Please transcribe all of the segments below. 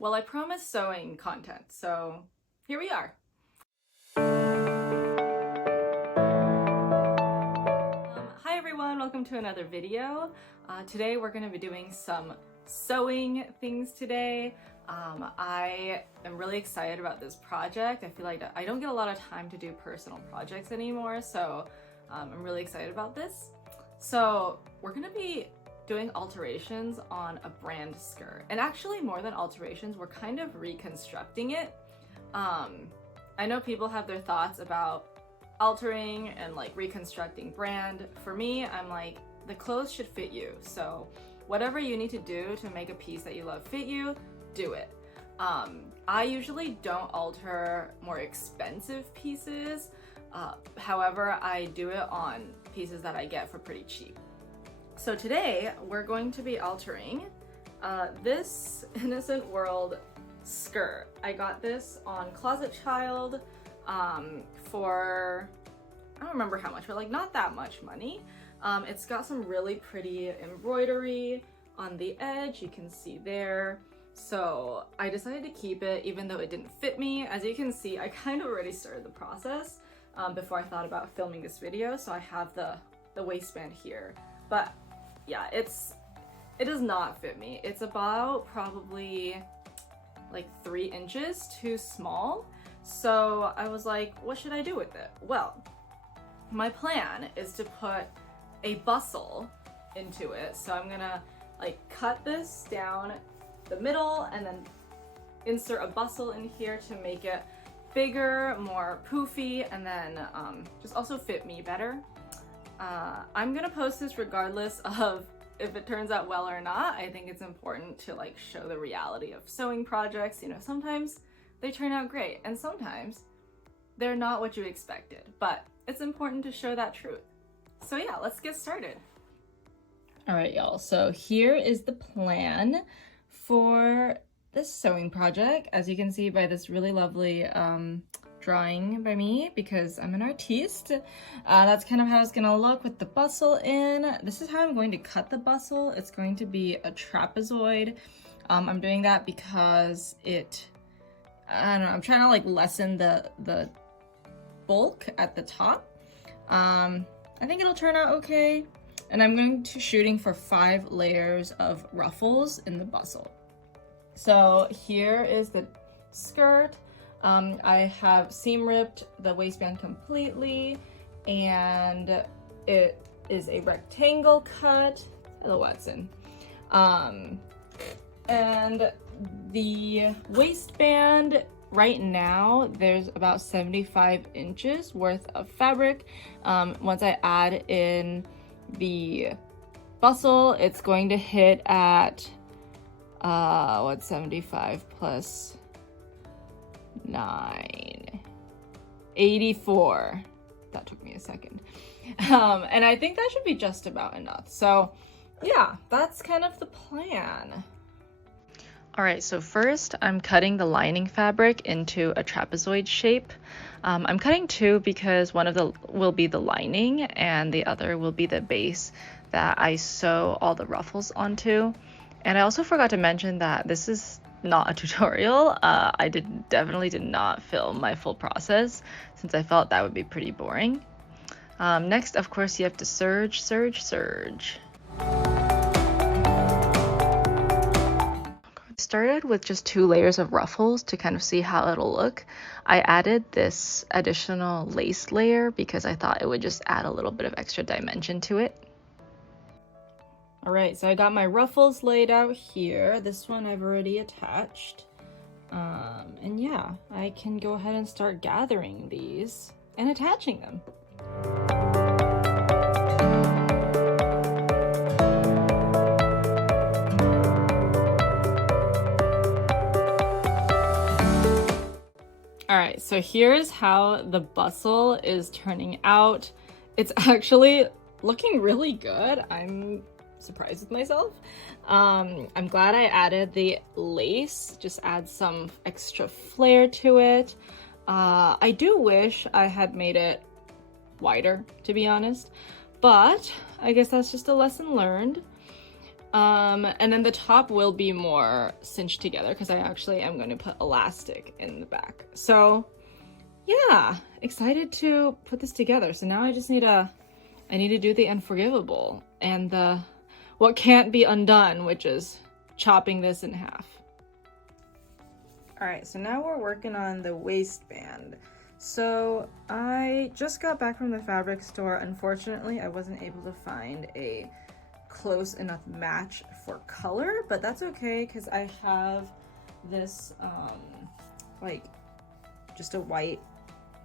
Well, I promised sewing content, so here we are. Hi everyone, welcome to another video. Today we're going to be doing some sewing things today. I am really excited about this project. I feel like I don't get a lot of time to do personal projects anymore, so I'm really excited about this. So we're going to be doing alterations on a brand skirt, and actually more than alterations, we're kind of reconstructing it. I know people have their thoughts about altering and like reconstructing brand. For me, I'm like, the clothes should fit you, so whatever you need to do to make a piece that you love fit you, do it. I usually don't alter more expensive pieces, however I do it on pieces that I get for pretty cheap. So today we're going to be altering this Innocent World skirt. I got this on Closet Child for, I don't remember how much, but like not that much money. It's got some really pretty embroidery on the edge, you can see there. So I decided to keep it even though it didn't fit me. As you can see, I kind of already started the process before I thought about filming this video. So I have the waistband here, but yeah, it does not fit me. It's about probably like 3 inches too small. So I was like, what should I do with it? Well, my plan is to put a bustle into it. So I'm gonna like cut this down the middle and then insert a bustle in here to make it bigger, more poofy, and then just also fit me better. I'm gonna post this regardless of if it turns out well or not. I think it's important to like show the reality of sewing projects. You know, sometimes they turn out great and sometimes they're not what you expected, but it's important to show that truth. So yeah, let's get started. All right, y'all, so here is the plan for this sewing project. As you can see by this really lovely drawing by me, because I'm an artiste. That's kind of how it's gonna look with the bustle in. This is how I'm going to cut the bustle. It's going to be a trapezoid. I'm doing that because I don't know, I'm trying to like lessen the bulk at the top. I think it'll turn out okay. And I'm going to shooting for 5 layers of ruffles in the bustle. So here is the skirt. I have seam ripped the waistband completely, and it is a rectangle cut. Hello, Watson. And the waistband, right now, there's about 75 inches worth of fabric. Once I add in the bustle, it's going to hit at, 75 plus 9, 84. That took me a second. And I think that should be just about enough. So yeah, that's kind of the plan. All right, so first I'm cutting the lining fabric into a trapezoid shape. I'm cutting 2 because one of the will be the lining and the other will be the base that I sew all the ruffles onto. And I also forgot to mention that this is not a tutorial. I definitely did not film my full process since I felt that would be pretty boring. Next, of course, you have to serge. Started with just 2 layers of ruffles to kind of see how it'll look. I added this additional lace layer because I thought it would just add a little bit of extra dimension to it. All right, so I got my ruffles laid out here. This one I've already attached. And yeah, I can go ahead and start gathering these and attaching them. All right, so here's how the bustle is turning out. It's actually looking really good. I'm surprised with myself. I'm glad I added the lace, just add some extra flair to it. I do wish I had made it wider, to be honest, but I guess that's just a lesson learned. And then the top will be more cinched together because I actually am going to put elastic in the back. So yeah, excited to put this together. So now I just need I need to do the unforgivable and the what can't be undone, which is chopping this in half. All right, so now we're working on the waistband. So I just got back from the fabric store. Unfortunately, I wasn't able to find a close enough match for color, but that's okay because I have this like just a white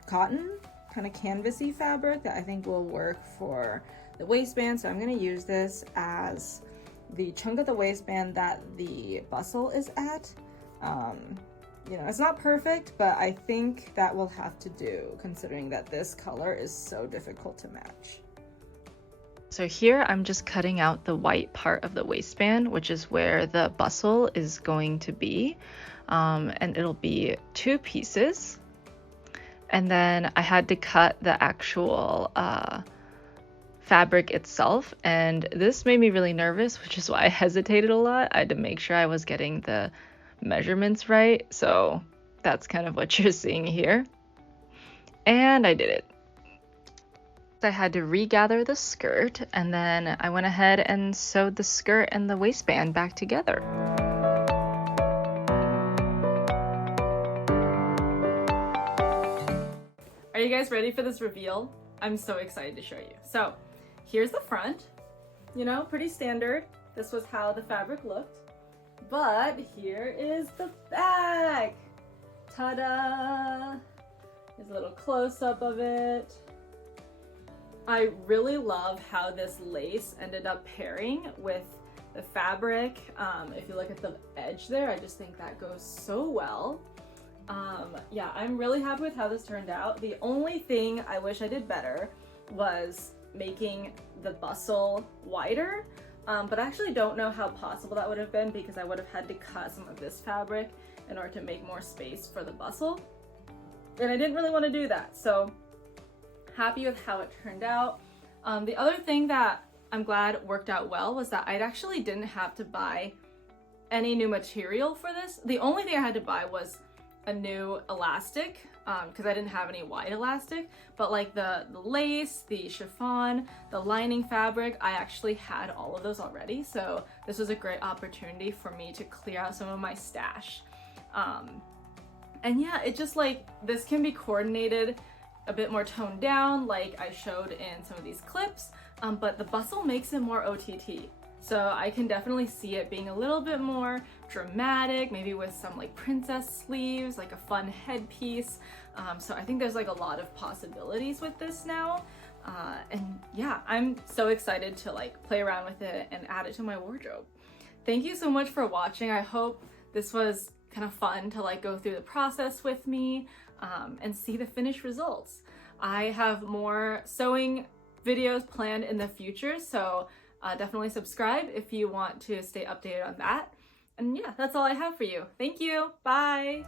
cotton kind of canvasy fabric that I think will work for the waistband. So I'm going to use this as the chunk of the waistband that the bustle is at. You know, it's not perfect, but I think that will have to do considering that this color is so difficult to match. So here I'm just cutting out the white part of the waistband, which is where the bustle is going to be. And it'll be 2 pieces. And then I had to cut the actual fabric itself. And this made me really nervous, which is why I hesitated a lot. I had to make sure I was getting the measurements right. So that's kind of what you're seeing here. And I did it. I had to regather the skirt, and then I went ahead and sewed the skirt and the waistband back together. Are you guys ready for this reveal? I'm so excited to show you. So here's the front, you know, pretty standard. This was how the fabric looked, but here is the back. Ta-da! There's a little close-up of it. I really love how this lace ended up pairing with the fabric. If you look at the edge there, I just think that goes so well. Yeah, I'm really happy with how this turned out. The only thing I wish I did better was making the bustle wider, but I actually don't know how possible that would have been because I would have had to cut some of this fabric in order to make more space for the bustle. And I didn't really want to do that, so happy with how it turned out. The other thing that I'm glad worked out well was that I actually didn't have to buy any new material for this. The only thing I had to buy was a new elastic because I didn't have any white elastic, but like the lace, the chiffon, the lining fabric, I actually had all of those already. So this was a great opportunity for me to clear out some of my stash. And yeah, it just like, this can be coordinated a bit more toned down like I showed in some of these clips, but the bustle makes it more OTT. So I can definitely see it being a little bit more dramatic, maybe with some like princess sleeves, like a fun headpiece. So I think there's like a lot of possibilities with this now. And yeah, I'm so excited to like play around with it and add it to my wardrobe. Thank you so much for watching. I hope this was kind of fun to like go through the process with me and see the finished results. I have more sewing videos planned in the future, so definitely subscribe if you want to stay updated on that. And yeah, that's all I have for you. Thank you. Bye.